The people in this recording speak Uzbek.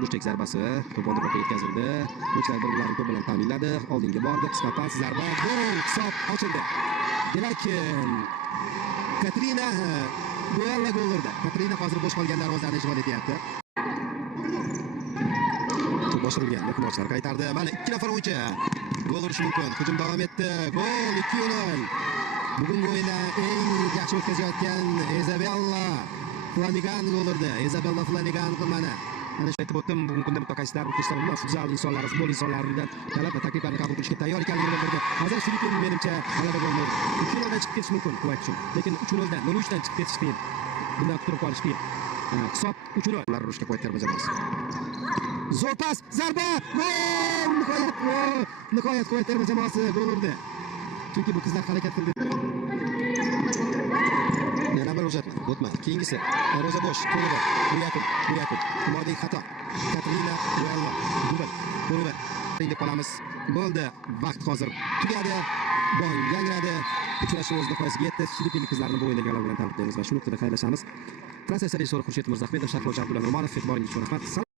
Burchak zarbasi to'p oldiga yetkazildi. O'yinchilar bir-birlarini to'p bilan ta'minladi. Oldinga bordi. Qisqa pas, zarba, gol, hisob ochildi. Demak, Katrina duelga gol urdi. Katrina hozir bo'sh qolgan darvozani ishg'ol etyapti. To'p boshqarilgan. Mehmonchilar qaytardi. Mana 2 nafar o'yinchi gol urishi mumkin. Hujum davom etdi. Gol 2-0. Bugungi o'yinda eng yaxshi o'tkazayotgan Izabella Flanagan gol urdi. Izabella Flanagan mana aytib o'tdim, bugungi kunda mutaxassislar futzal insonlari, futbol insonlaridan talab va takliflarni qabul qilishga tayyor ekanligini bildirdi. Hozir Filippin menimcha g'alaba golni 2-0 dan chiqib ketish mumkin Kuvayt uchun. Lekin 3-0 dan 0-3 dan chiqib ketish qiyin. Bundan turib qolish qiyin. Hisob 3-0 ular urushga Kuvayt terma jamoasi. Zo'r pas, zarba, gol! Nihoyat Kuvayt terma jamoasi gol urdi. Chunki bu qizlar harakat qildi. Yana bir uzatma. O'tmadi. Keyingisi Roza Bosh, To'lida, Yakub. Umordek xato. Katrina Duello. Gol. Endi qolamiz. Bo'ldi. Vaqt hozir tugadi. Bong yangradi. Uchrashuv o'z nihoyasiga yetdi. Filippin qizlarini bu o'yindagi g'alaba bilan tabriklaymiz va shu nuqtada xayrlashamiz. Translyatsiya rejissyori Xurshid Mirzahmedov, Shahroz Abdulla Nurmonov, e'tiboringiz uchun rahmat.